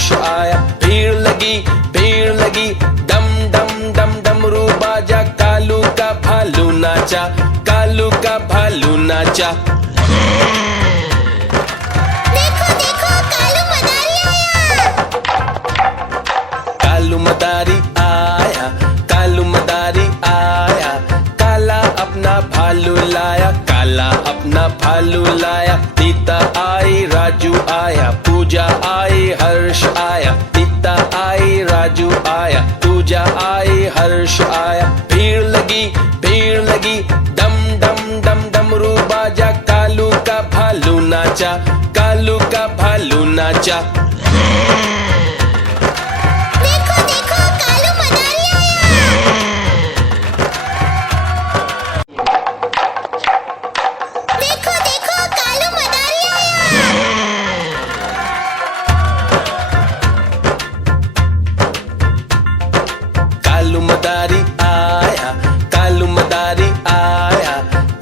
हर्ष आया। भीड़ लगी डम डम डम डमरू बाजा, कालू का भालू नाचा, कालू का भालू नाचा। देखो देखो कालू मदारी आया। कालू मदारी आया, कालू मदारी आया, काला अपना भालू लाया, काला अपना भालू लाया। तीता आई राजू आया, पूजा आई हर्ष आया, तीता आई राजू आया, पूजा आई हर्ष आया। भीड़ लगी डम डम डम डमरू बाजा, कालू का भालू नाचा, कालू का भालू नाचा। देखो देखो कालू मदारी आया। देखो देखो कालू मदारी आया। कालू मदारी आया, कालू मदारी आया,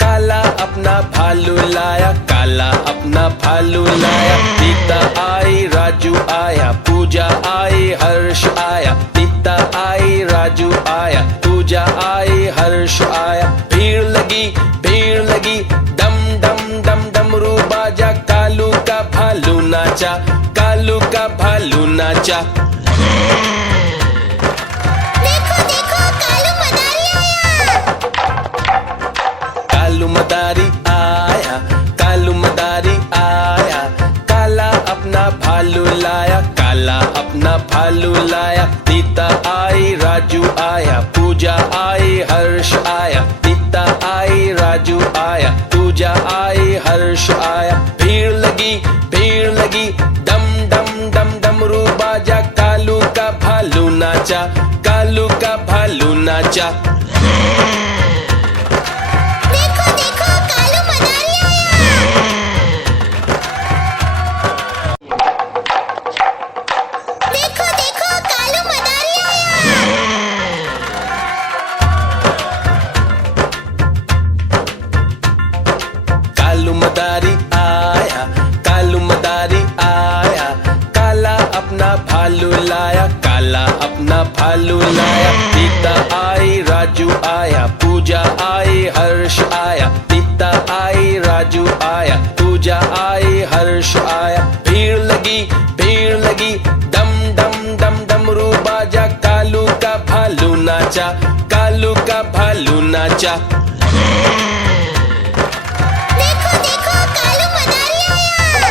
काला अपना भालू लाया, काला अपना भालू लाया। तीता आई राजू आया, पूजा आई हर्ष आया, तीता आई राजू आया, पूजा आई हर्ष आया। भीड़ लगी डम डम डम डमरू बाजा, कालू का भालू नाचा, कालू का भालू नाचा। देखो देखो कालू मदारी आया। कालू मदारी आया, कालू मदारी आया, काला अपना भालू लाया, काला अपना भालू लाया। तीता आई राजू आया, पूजा आई हर्ष आया, तीता आई राजू आया, पूजा आई हर्ष आया। भीड़ लगी डम डम डम डमरू बाजा, कालू का भालू नाचा, कालू का भालू नाचा। देखो देखो कालू मदारी आया। देखो देखो कालू मदारी आया। कालू मदारी आया, कालू मदारी आया, काला अपना भालू लाया, काला अपना भालू लाया। तीता आई राजू आया, पूजा आई हर्ष आया, तीता आई राजू आया, पूजा आई हर्ष आया। भीड़ लगी डम डम डम डमरू बाजा, कालू का भालू नाचा, कालू का भालू नाचा। देखो देखो कालू मदारी आया।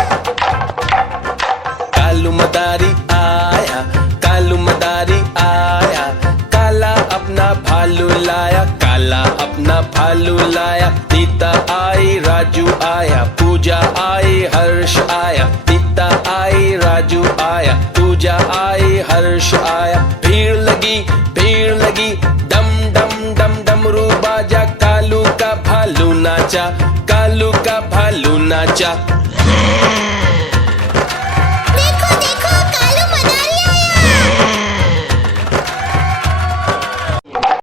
कालू मदारी आया, कालू मदारी आया, काला अपना भालू लाया, काला अपना भालू लाया। तीता आई राजू आया, पूजा आई हर्ष आया, तीता आई राजू आया, पूजा आई हर्ष आया। भीड़ लगी डम डम डम डमरू बाजा, कालू का भालू नाचा, कालू का भालू नाचा।